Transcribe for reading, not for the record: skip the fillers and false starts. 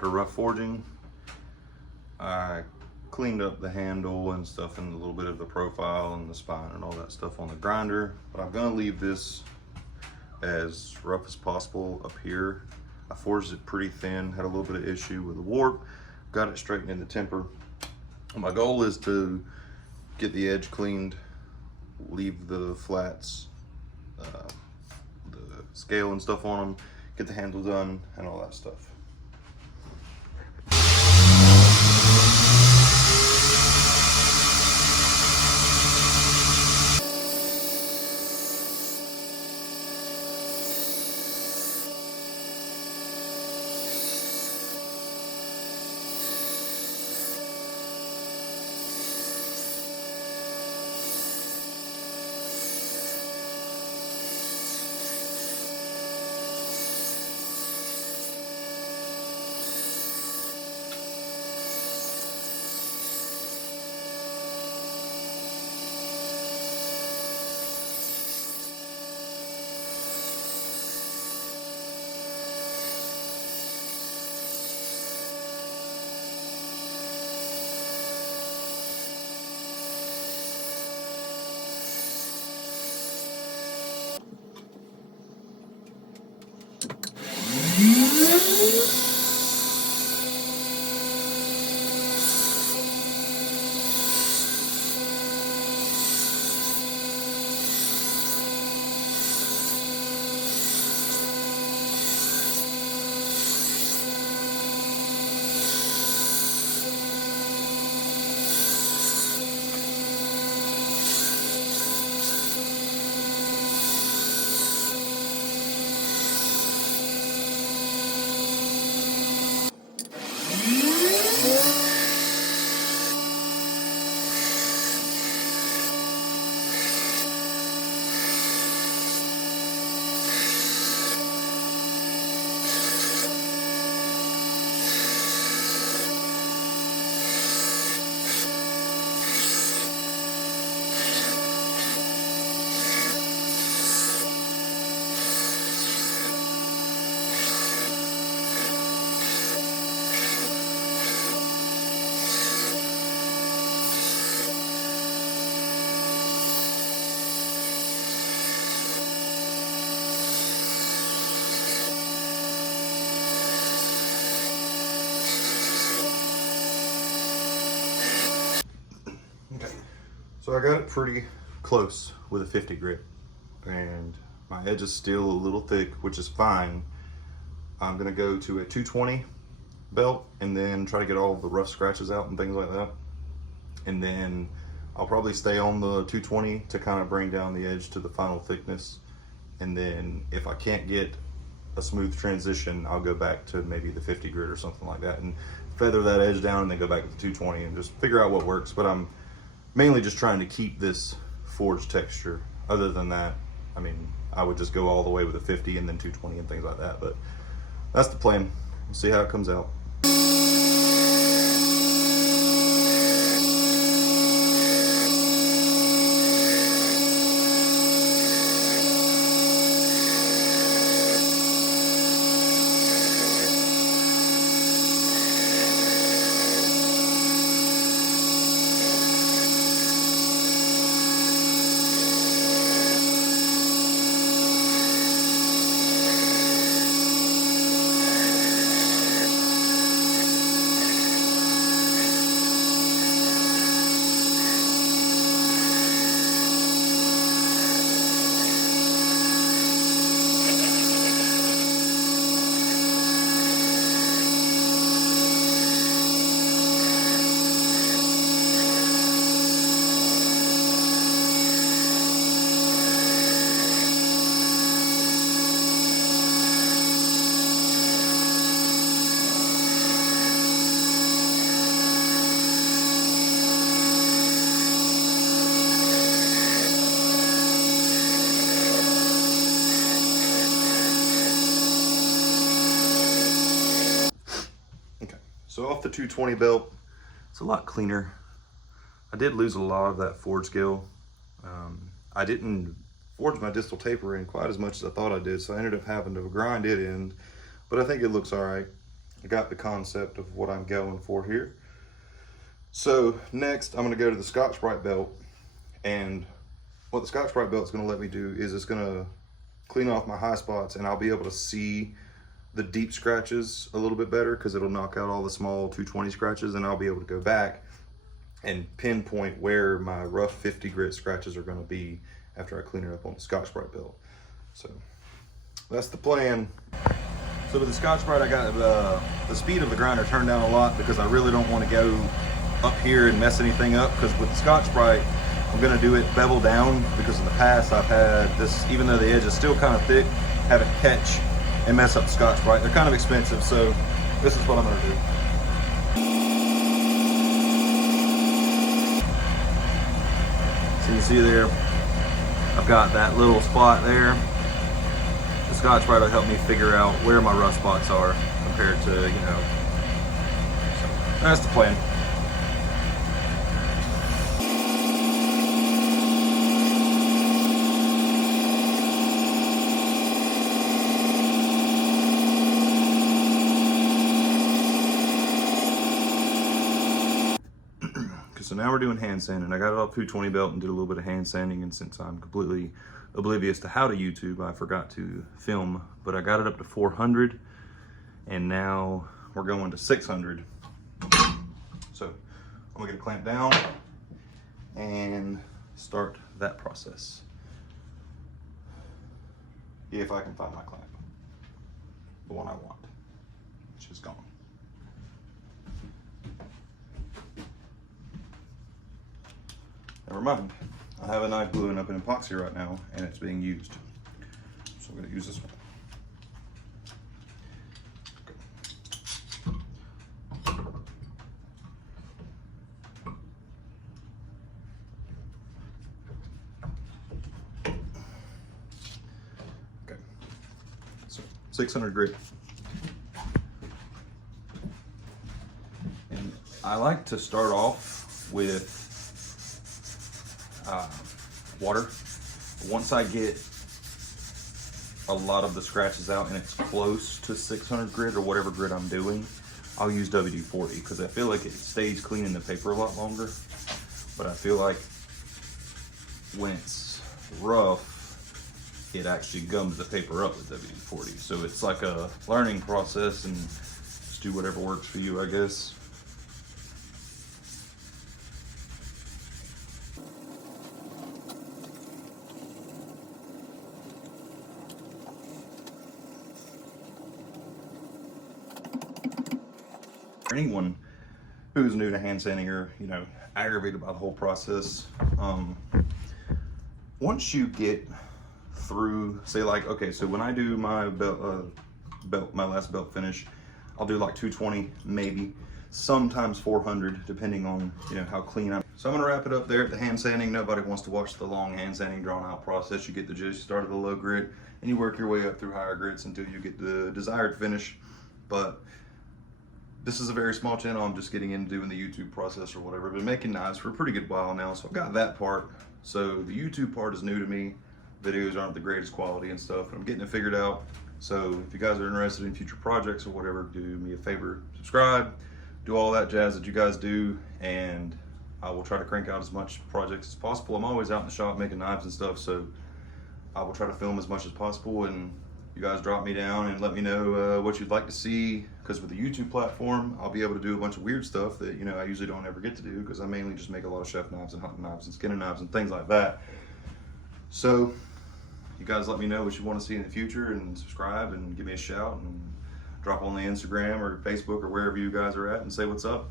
after rough forging, I cleaned up the handle and stuff and a little bit of the profile and the spine and all that stuff on the grinder, but I'm gonna leave this as rough as possible up here. I forged it pretty thin, had a little bit of issue with the warp, got it straightened in the temper. My goal is to get the edge cleaned, leave the flats, the scale and stuff on them, get the handle done and all that stuff. So I got it pretty close with a 50 grit, and my edge is still a little thick, which is fine. I'm gonna go to a 220 belt and then try to get all the rough scratches out and things like that. And then I'll probably stay on the 220 to kind of bring down the edge to the final thickness. And then if I can't get a smooth transition, I'll go back to maybe the 50 grit or something like that and feather that edge down and then go back to the 220 and just figure out what works. But I'm mainly just trying to keep this forged texture. Other than that, I mean, I would just go all the way with a 50 and then 220 and things like that, but that's the plan. We'll see how it comes out. So off the 220 belt, it's a lot cleaner. I did lose a lot of that forge scale. I didn't forge my distal taper in quite as much as I thought I did, so I ended up having to grind it in, but I think it looks all right. got the concept of what I'm going for here. So next I'm gonna go to the Scotch-Brite belt, and what the Scotch-Brite belt is gonna let me do is it's gonna clean off my high spots, and I'll be able to see the deep scratches a little bit better because it'll knock out all the small 220 scratches, and I'll be able to go back and pinpoint where my rough 50 grit scratches are gonna be after I clean it up on the Scotch-Brite belt. So that's the plan. So with the Scotch-Brite, I got the speed of the grinder turned down a lot because I really don't want to go up here and mess anything up, because with the Scotch-Brite, I'm gonna do it bevel down, because in the past I've had this, even though the edge is still kind of thick, have it catch and mess up the Scotch-Brite. They're kind of expensive, so this is what I'm gonna do. So you see there, I've got that little spot there. The Scotch-Brite will help me figure out where my rough spots are compared to, you know, so that's the plan. So now we're doing hand sanding. I got it off 220 belt and did a little bit of hand sanding, and since I'm completely oblivious to how to YouTube, I forgot to film, but I got it up to 400, and now we're going to 600. So I'm gonna get a clamp down and start that process. If I can find my clamp, the one I want, which is gone. Never mind. I have a knife gluing up an epoxy right now, and it's being used. So I'm going to use this one. Okay. So 600 grit. And I like to start off with water. Once I get a lot of the scratches out and it's close to 600 grit or whatever grit I'm doing, I'll use WD-40 because I feel like it stays cleaning the paper a lot longer. But I feel like when it's rough, it actually gums the paper up with WD-40. So it's like a learning process, and just do whatever works for you, I guess. For anyone who's new to hand sanding or, you know, aggravated by the whole process, once you get through, say like, okay, so when I do my my last belt finish, I'll do like 220, maybe, sometimes 400, depending on, you know, how clean I'm. So I'm gonna wrap it up there at the hand sanding. Nobody wants to watch the long hand sanding drawn out process. You get the gist, you start at the low grit, and you work your way up through higher grits until you get the desired finish. But this is a very small channel. I'm just getting into doing the YouTube process or whatever. I've been making knives for a pretty good while now, so I've got that part. So the YouTube part is new to me. Videos aren't the greatest quality and stuff, but I'm getting it figured out. So if you guys are interested in future projects or whatever, do me a favor, subscribe, do all that jazz that you guys do, and I will try to crank out as much projects as possible. I'm always out in the shop making knives and stuff, so I will try to film as much as possible, and you guys drop me down and let me know what you'd like to see, because with the YouTube platform, I'll be able to do a bunch of weird stuff that, you know, I usually don't ever get to do, because I mainly just make a lot of chef knives and hunting knives and skinning knives and things like that. So you guys let me know what you want to see in the future, and subscribe and give me a shout, and drop on the Instagram or Facebook or wherever you guys are at and say what's up.